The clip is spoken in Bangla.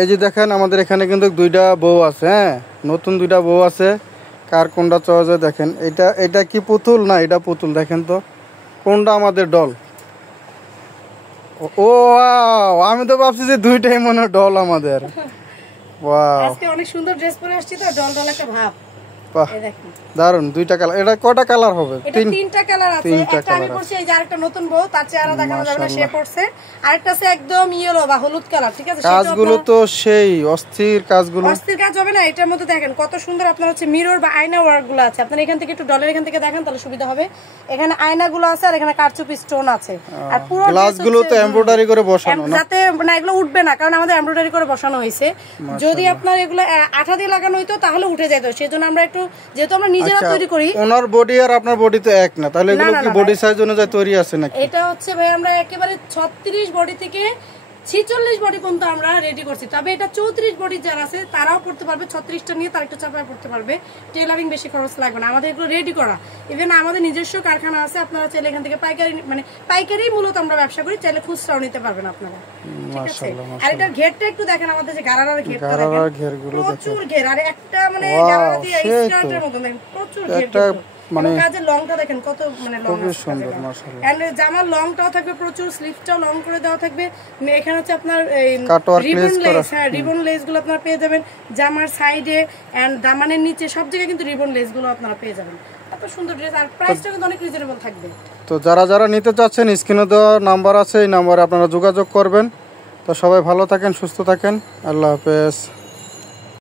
এই যে দেখেন আমাদের এখানে কিন্তু দুইটা বউ আছে, হ্যাঁ নতুন দুইটা বউ আছে। কার কোনটা চয়েস দেখেন। এটা কি পুতুল না এটা পুতুল, দেখেন তো কোনটা আমাদের ডল। ও আমি তো ভাবছি যে দুইটাই মনে ডল আমাদের। আজকে অনেক সুন্দর ড্রেস পরে আসছি তো, ডল ডল একটা ভাব। দারুন, দুইটা কালার। এটা কয়টা কালার হবে? তিনটা কালার আছে। একটা আমি পরছি, এই যে আরেকটা নতুন বউ, তার চেহারা দেখানো যাবে না, সে পরছে। আরেকটা আছে একদম ইয়েলো বা হলুদ কালার, ঠিক আছে? কাজগুলো তো সেই অস্থির, কাজগুলো অস্থির কাজ হবে না। এটার মধ্যে দেখেন কত সুন্দর আপনার হচ্ছে মিরর বা আয়না ওয়ার্ক গুলো আছে। আপনার এখান থেকে একটু ডলের এখান থেকে দেখেন তাহলে সুবিধা হবে। এখানে আয়না গুলো আছে আর এখানে কারচুপি স্টোন আছে। আর পুরো গ্লাস গুলো তো এমব্রয়ডারি করে বসানো না, যাতে না এগুলো উঠবে না, কারণ আমাদের এমব্রয়ডারি করে বসানো হয়েছে। যদি আপনার এগুলো আঠা দিয়ে লাগানো হইতো তাহলে উঠে যেত। সেজন্য আমরা একটু, যেহেতু আমরা নিজেরা তৈরি করি। ওনার বডি আর আপনার বডি তো এক না, তাহলে এগুলো কি বডি সাইজ অনুযায়ী তৈরি আছে নাকি? এটা হচ্ছে ভাই আমরা একেবারে 36 বডি থেকে 46 বডি পর্যন্ত আমরা রেডি করছি। তবে এটা 34 বডি যারা আছে তারাও পড়তে পারবে, 36টা নিয়ে তার একটা চাপায় পড়তে পারবে। টেলারিং বেশি খরচ লাগবে না, আমাদের এগুলো রেডি করা। ইভেন আমাদের নিজস্ব কারখানা আছে, আপনারা চাইলে এখান থেকে পাইকারি, মানে পাইকারি মূলত আমরা ব্যবসা করি, চাইলে খুচরাও নিতে পারবেন আপনারা। ঠিক আছে? আর এটার ঘেরটা একটু দেখেন, আমাদের যে গারারার ঘেরটা দেখেন, প্রচুর ঘের। আর একটা মানে গারারা দিয়ে স্কার্টের মতো দেখেন, প্রচুর ঘের। মানে কাজের লংটা দেখেন কত, মানে লং, খুব সুন্দর মাশাআল্লাহ। এন্ড জামার লংটাও থাকবে প্রচুর, স্লিভটাও লং করে দেওয়া থাকবে। এখানে হচ্ছে আপনার এই রিবন লেস, হ্যাঁ রিবন লেস গুলো আপনারা পেয়ে যাবেন জামার সাইডে এন্ড দামানের নিচে, সব জায়গায় কিন্তু রিবন লেস গুলো আপনারা পেয়ে যাবেন। এত সুন্দর ড্রেস, আর প্রাইসটা কিন্তু অনেক রিজনেবল থাকবে। তো যারা নিতে চাচ্ছেন স্ক্রিনে দেওয়া নাম্বার আছে, এই নম্বরে আপনারা যোগাযোগ করবেন। তো সবাই ভালো থাকেন, সুস্থ থাকেন, আল্লাহ হাফেজ।